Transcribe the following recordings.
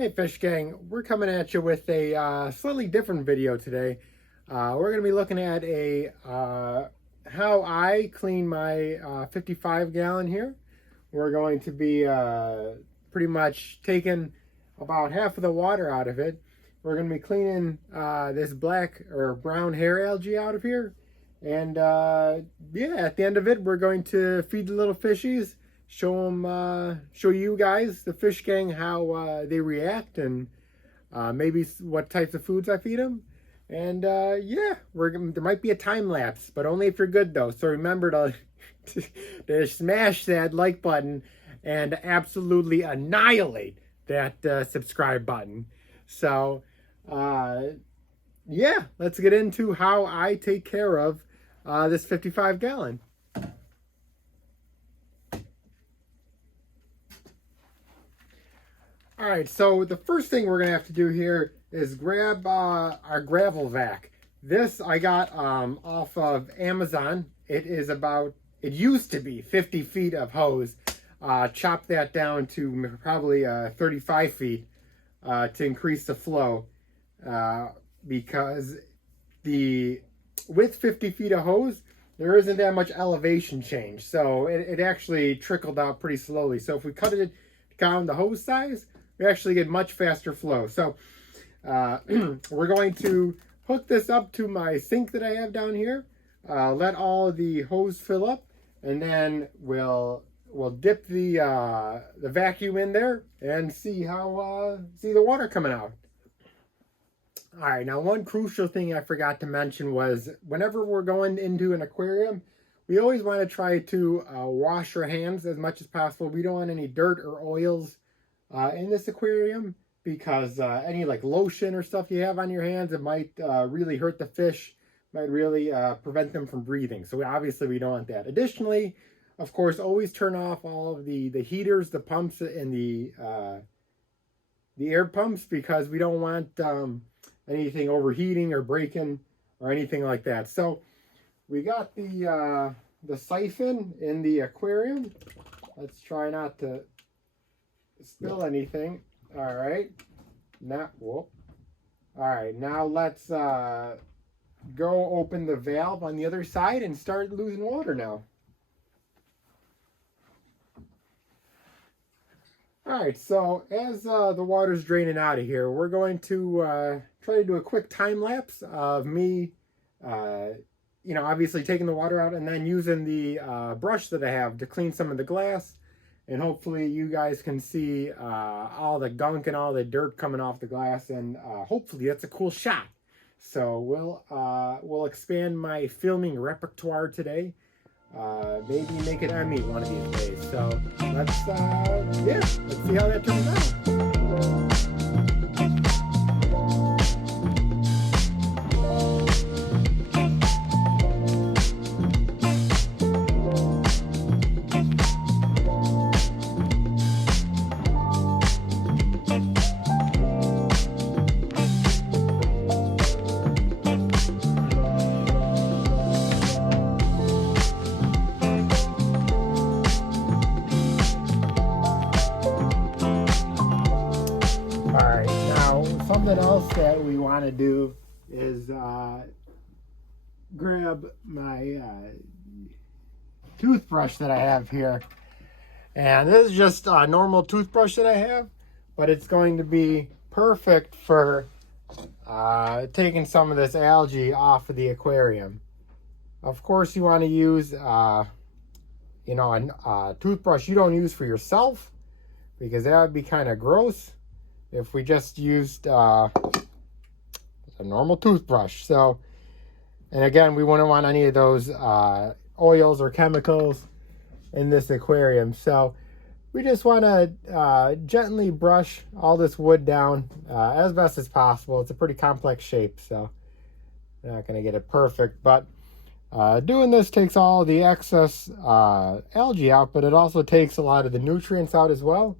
Hey Fish Gang, we're coming at you with a slightly different video today. We're going to be looking at how I clean my 55 gallon here. We're going to be pretty much taking about half of the water out of it. We're going to be cleaning this black or brown hair algae out of here. And yeah, at the end of it, we're going to feed the little fishies. Show you guys, the Fish Gang, how they react and maybe what types of foods I feed them. And yeah, there might be a time lapse, but only if you're good though. So remember to smash that like button and absolutely annihilate that subscribe button. So yeah, let's get into how I take care of this 55 gallon. All right, so the first thing we're gonna have to do here is grab our gravel vac. This I got off of Amazon. It used to be 50 feet of hose. Chopped that down to probably 35 feet to increase the flow because with 50 feet of hose, there isn't that much elevation change. So it actually trickled out pretty slowly. So if we cut it down the hose size, we actually get much faster flow. So we're going to hook this up to my sink that I have down here, let all the hose fill up, and then we'll dip the vacuum in there and see the water coming out. All right, now one crucial thing I forgot to mention was whenever we're going into an aquarium, we always want to try to wash our hands as much as possible. We don't want any dirt or oils in this aquarium, because any like lotion or stuff you have on your hands, it might really hurt the fish, might really prevent them from breathing. So obviously we don't want that. Additionally, of course, always turn off all of the heaters, the pumps, and the air pumps, because we don't want anything overheating or breaking or anything like that. So we got the siphon in the aquarium. Let's try not to spill anything. All right, all right, now let's go open the valve on the other side and start losing water now. All right, so as the water's draining out of here, we're going to try to do a quick time lapse of me obviously taking the water out and then using the brush that I have to clean some of the glass. And hopefully you guys can see all the gunk and all the dirt coming off the glass, and hopefully that's a cool shot. So we'll expand my filming repertoire today. Maybe make it Emmy one of these days. So let's see how that turns out. Something else that we want to do is grab my toothbrush that I have here. And this is just a normal toothbrush that I have, but it's going to be perfect for taking some of this algae off of the aquarium. Of course, you want to use a toothbrush you don't use for yourself, because that would be kind of gross if we just used a normal toothbrush. So, and again, we wouldn't want any of those oils or chemicals in this aquarium. So we just want to gently brush all this wood down as best as possible. It's a pretty complex shape, so we're not going to get it perfect. But doing this takes all the excess algae out, but it also takes a lot of the nutrients out as well.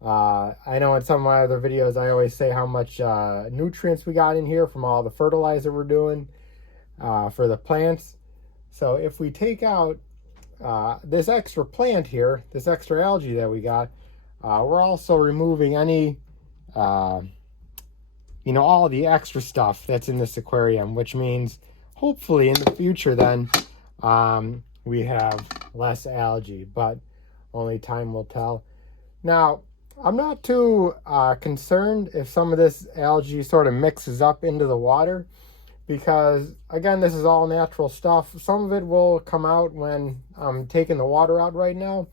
I know in some of my other videos I always say how much nutrients we got in here from all the fertilizer we're doing for the plants. So if we take out this extra plant here, this extra algae that we got, we're also removing any you know, all the extra stuff that's in this aquarium, which means hopefully in the future then we have less algae, but only time will tell. Now, I'm not too concerned if some of this algae sort of mixes up into the water, because again, this is all natural stuff. Some of it will come out when I'm taking the water out right now,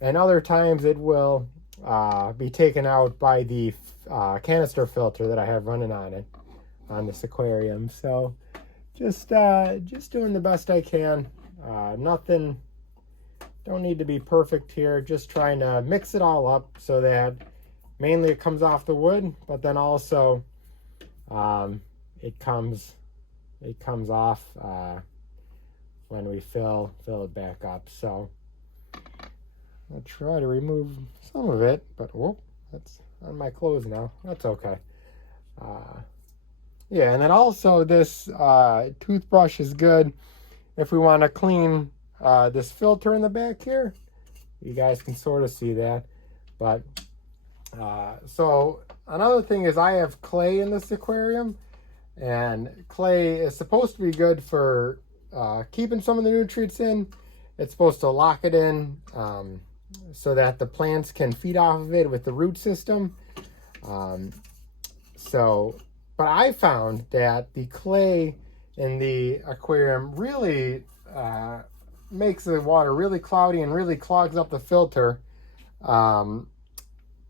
and other times it will be taken out by the canister filter that I have running on it, on this aquarium. So just doing the best I can. Nothing, don't need to be perfect here, just trying to mix it all up so that mainly it comes off the wood, but then also it comes off when we fill it back up. So I'll try to remove some of it, but whoop, that's on my clothes now. That's okay. Yeah, and then also this toothbrush is good if we want to clean this filter in the back here. You guys can sort of see that. But so another thing is I have clay in this aquarium, and clay is supposed to be good for keeping some of the nutrients in. It's supposed to lock it in so that the plants can feed off of it with the root system. But I found that the clay in the aquarium really makes the water really cloudy and really clogs up the filter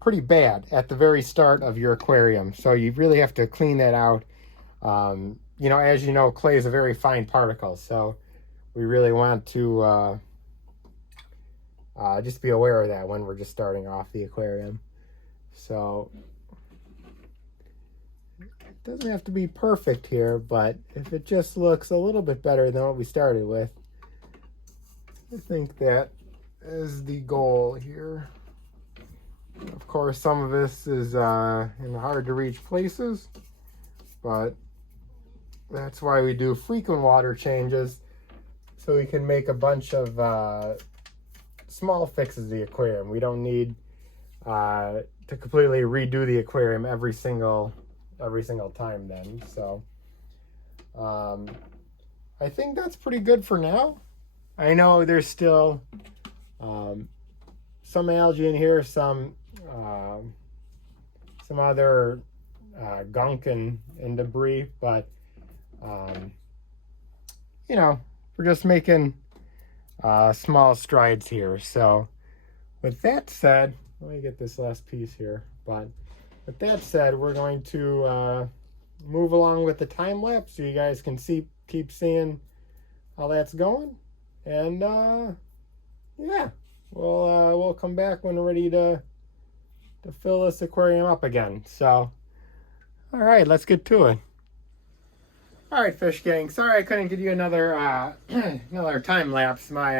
pretty bad at the very start of your aquarium. So you really have to clean that out. You know, as you know, clay is a very fine particle, so we really want to just be aware of that when we're just starting off the aquarium. So it doesn't have to be perfect here, but if it just looks a little bit better than what we started with, I think that is the goal here. Of course, some of this is in hard to reach places, but that's why we do frequent water changes, so we can make a bunch of small fixes to the aquarium. We don't need to completely redo the aquarium every single time then. So I think that's pretty good for now. I know there's still some algae in here, some other gunk and debris, but you know, we're just making small strides here. So with that said, let me get this last piece here. But with that said, we're going to move along with the time lapse so you guys can keep seeing how that's going. And yeah, we'll come back when we're ready to fill this aquarium up again. So all right, let's get to it. All right, fish gang. Sorry I couldn't give you another another time lapse. My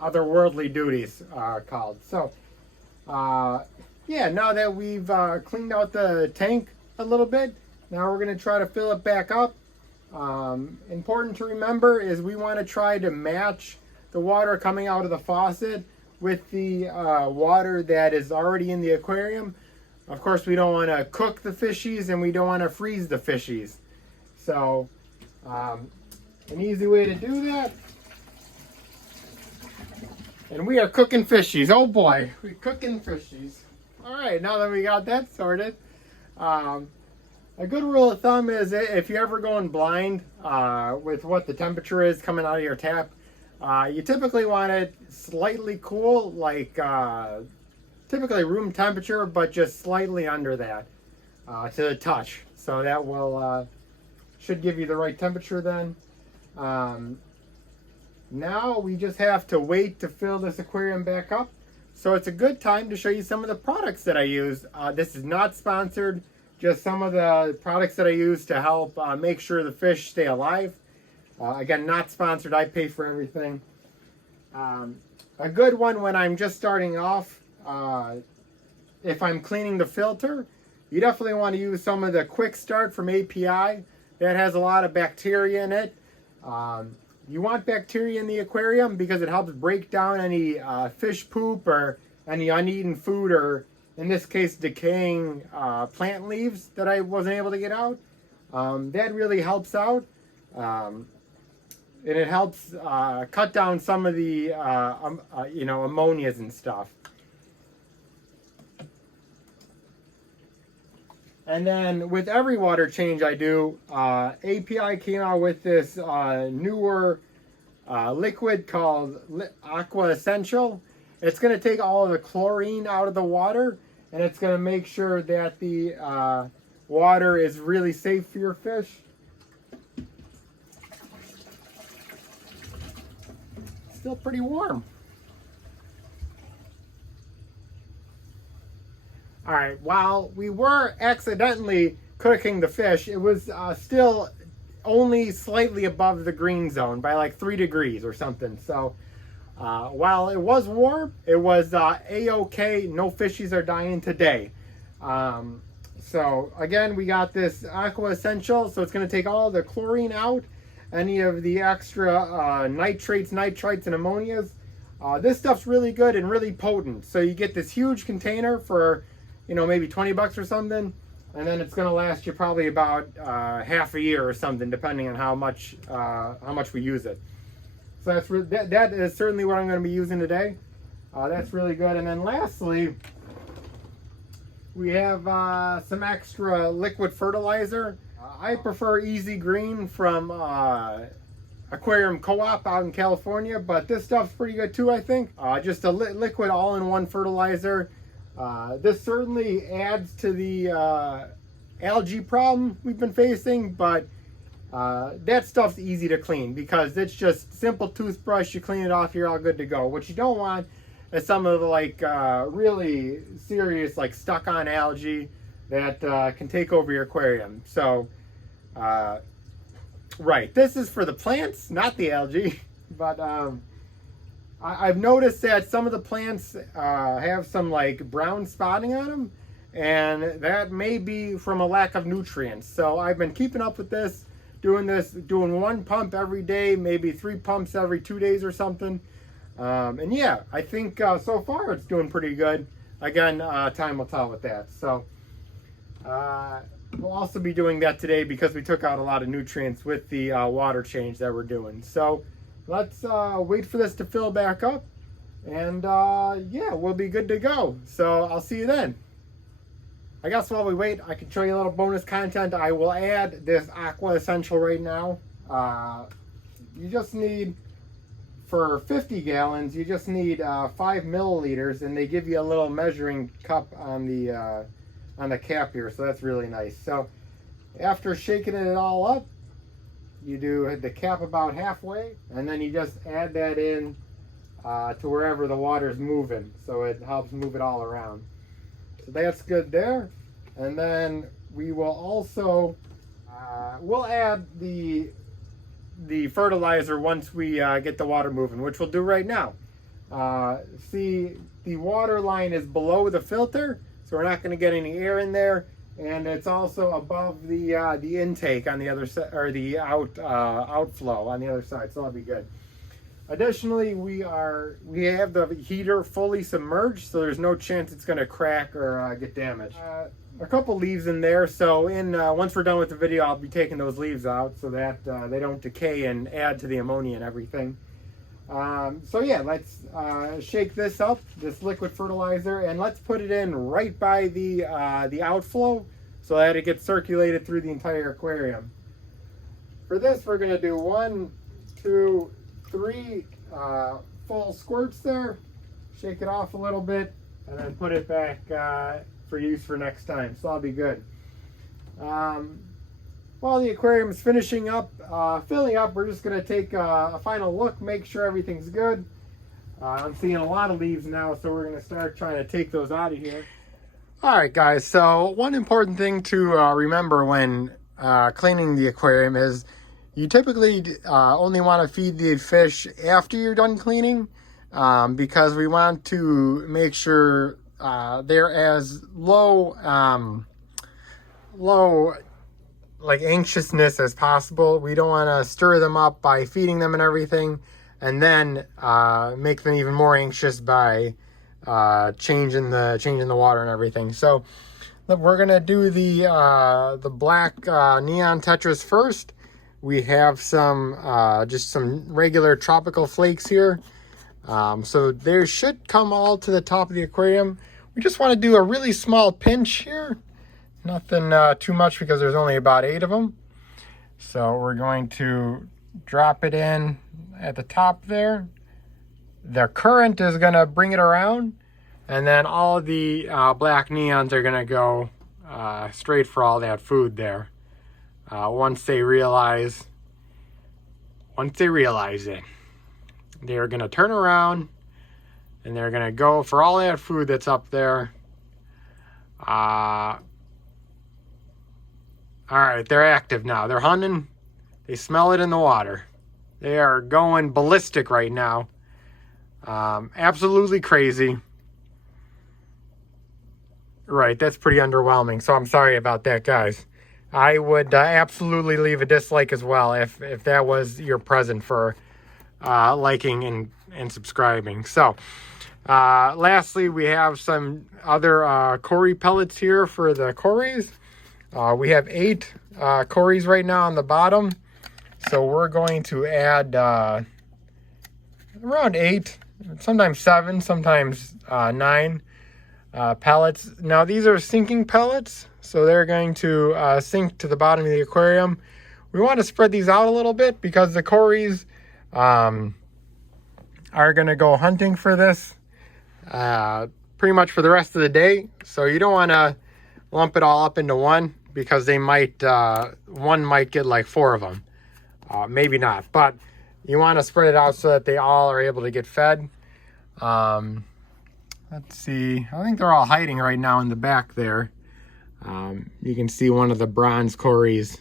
otherworldly duties called. So yeah, now that we've cleaned out the tank a little bit, now we're gonna try to fill it back up. Important to remember is we want to try to match the water coming out of the faucet with the water that is already in the aquarium. Of course, we don't want to cook the fishies and we don't want to freeze the fishies. So an easy way to do that, and we are cooking fishies. Oh boy, we're cooking fishies. All right, now that we got that sorted, a good rule of thumb is if you're ever going blind with what the temperature is coming out of your tap, you typically want it slightly cool, like typically room temperature, but just slightly under that to the touch. So that will should give you the right temperature then. Now we just have to wait to fill this aquarium back up. So it's a good time to show you some of the products that I use. This is not sponsored, just some of the products that I use to help make sure the fish stay alive. Again, not sponsored, I pay for everything. A good one when I'm just starting off, if I'm cleaning the filter, you definitely want to use some of the Quick Start from API. That has a lot of bacteria in it. You want bacteria in the aquarium because it helps break down any fish poop or any uneaten food or in this case, decaying plant leaves that I wasn't able to get out. That really helps out. And it helps cut down some of the, ammonias and stuff. And then with every water change I do, API came out with this newer liquid called Aqua Essential. It's going to take all of the chlorine out of the water, and it's going to make sure that the water is really safe for your fish. Still pretty warm. All right, while we were accidentally cooking the fish, it was still only slightly above the green zone by like 3 degrees or something. So while it was warm, it was a-okay. No fishies are dying today. So again, we got this Aqua Essential, so it's going to take all the chlorine out, any of the extra nitrates, nitrites, and ammonias. This stuff's really good and really potent. So you get this huge container for, maybe 20 bucks or something, and then it's going to last you probably about half a year or something, depending on how much we use it. So that is certainly what I'm going to be using today. That's really good. And then lastly, we have some extra liquid fertilizer. I prefer Easy Green from Aquarium Co-op out in California, but this stuff's pretty good too, I think. Just a liquid all-in-one fertilizer. This certainly adds to the algae problem we've been facing, but that stuff's easy to clean because it's just simple toothbrush. You clean it off, you're all good to go. What you don't want is some of the really serious stuck-on algae that can take over your aquarium. So, right, this is for the plants, not the algae. But I've noticed that some of the plants have some brown spotting on them, and that may be from a lack of nutrients. So I've been keeping up with this, doing 1 pump every day, maybe 3 pumps every 2 days or something. And yeah, I think so far it's doing pretty good. Again, time will tell with that. So we'll also be doing that today because we took out a lot of nutrients with the water change that we're doing. So let's wait for this to fill back up, and yeah, we'll be good to go. So I'll see you then. I guess while we wait, I can show you a little bonus content. I will add this Aqua Essential right now. You just need, for 50 gallons, you just need 5 milliliters, and they give you a little measuring cup on the cap here, so that's really nice. So after shaking it all up, you do the cap about halfway, and then you just add that in to wherever the water's moving, so it helps move it all around. So that's good there. And then we will also we'll add the fertilizer once we get the water moving, which we'll do right now. See, the water line is below the filter, so we're not going to get any air in there, and it's also above the intake on the other side, or the outflow on the other side, so that'll be good. Additionally, we have the heater fully submerged, so there's no chance it's going to crack or get damaged. A couple leaves in there, so once we're done with the video, I'll be taking those leaves out so that they don't decay and add to the ammonia and everything. So yeah, let's shake this up, this liquid fertilizer, and let's put it in right by the outflow so that it gets circulated through the entire aquarium. For this, we're going to do 1, 2, 3 full squirts there, shake it off a little bit, and then put it back for use for next time, so that'll be good. While the aquarium is finishing up, filling up, we're just going to take a final look, make sure everything's good. I'm seeing a lot of leaves now, so we're going to start trying to take those out of here. Alright guys, so one important thing to remember when cleaning the aquarium is you typically only want to feed the fish after you're done cleaning, because we want to make sure they're as low anxiousness as possible. We don't want to stir them up by feeding them and everything, and then make them even more anxious by changing the water and everything. So we're gonna do the black neon tetras first. We have some just some regular tropical flakes here. So they should come all to the top of the aquarium. We just want to do a really small pinch here. Nothing too much because there's only about 8 of them. So we're going to drop it in at the top there. The current is going to bring it around. And then all the black neons are going to go straight for all that food there. Once they realize it, they're going to turn around and they're going to go for all that food that's up there. All right, they're active now. They're hunting. They smell it in the water. They are going ballistic right now. Absolutely crazy. Right, that's pretty underwhelming. So I'm sorry about that, guys. I would absolutely leave a dislike as well if that was your present for liking and subscribing. So lastly, we have some other Cory pellets here for the Corys. We have 8 Corys right now on the bottom. So we're going to add around 8, sometimes 7, sometimes 9 pellets. Now these are sinking pellets, so they're going to sink to the bottom of the aquarium. We want to spread these out a little bit because the Corys are going to go hunting for this pretty much for the rest of the day. So you don't want to lump it all up into one because they might one might get like 4 of them. Maybe not, but you want to spread it out so that they all are able to get fed. Let's see. I think they're all hiding right now in the back there. You can see one of the bronze Corys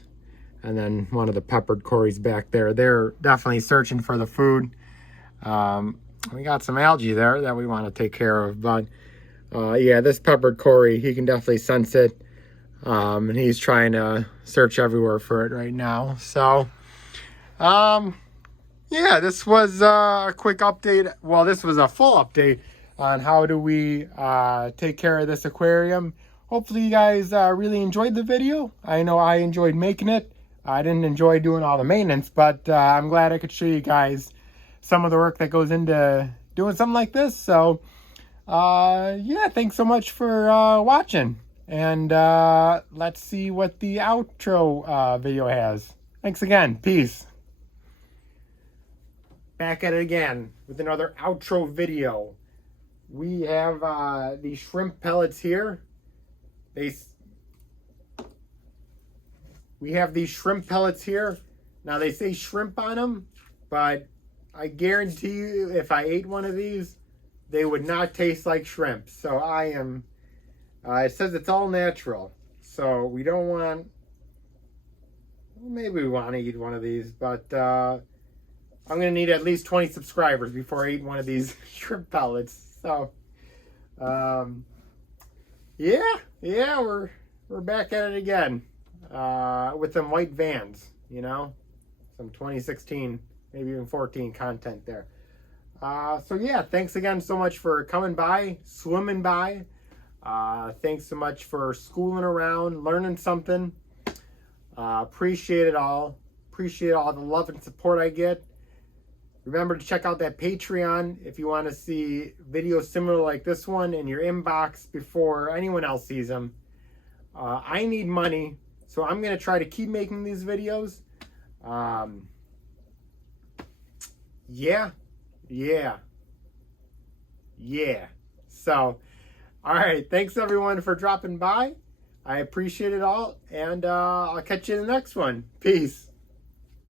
and then one of the peppered Corys back there. They're definitely searching for the food. We got some algae there that we want to take care of, but yeah, this peppered Cory, he can definitely sense it. And he's trying to search everywhere for it right now. So, yeah, this was a quick update. Well, this was a full update on how do we take care of this aquarium. Hopefully you guys really enjoyed the video. I know I enjoyed making it. I didn't enjoy doing all the maintenance, but I'm glad I could show you guys some of the work that goes into doing something like this. So, yeah, thanks so much for watching. And let's see what the outro video has. Thanks again. Peace. Back at it again with another outro video. We have these shrimp pellets here. We have these shrimp pellets here. Now they say shrimp on them, but I guarantee you if I ate one of these, they would not taste like shrimp. So I am, it says it's all natural. So we don't want, maybe we want to eat one of these, but I'm going to need at least 20 subscribers before I eat one of these shrimp pellets. So, yeah, we're back at it again with some white Vans, you know, some 2016, maybe even 14 content there. So yeah, thanks again so much for coming by, swimming by. Thanks so much for schooling around, learning something. Appreciate it all. Appreciate all the love and support I get. Remember to check out that Patreon if you want to see videos similar like this one in your inbox before anyone else sees them. I need money, so I'm going to try to keep making these videos. Yeah. So, all right. Thanks everyone for dropping by. I appreciate it all, and I'll catch you in the next one. Peace.